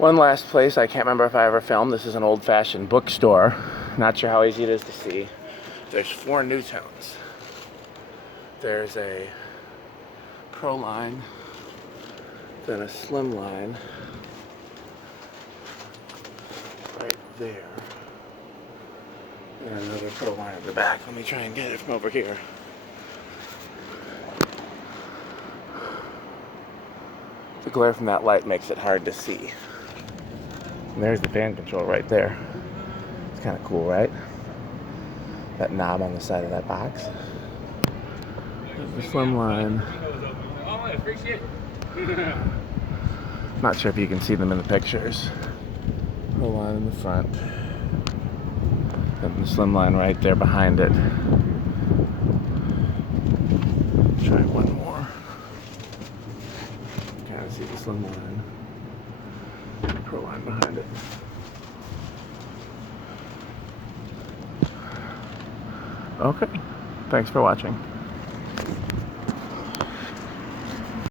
One last place, I can't remember if I ever filmed. This is an old-fashioned bookstore. Not sure how easy it is to see. There's 4 Nutones. There's a Proline, then a Slimline, right there, and another Proline at the back. Let me try and get it from over here. The glare from that light makes it hard to see. And there's the fan control right there. It's kind of cool, right? That knob on the side of that box. There's the Slimline. Not sure if you can see them in the pictures. Proline in the front. And the Slimline right there behind it. Try one more. Kind of see the Slimline. Proline behind it. Okay. Thanks for watching.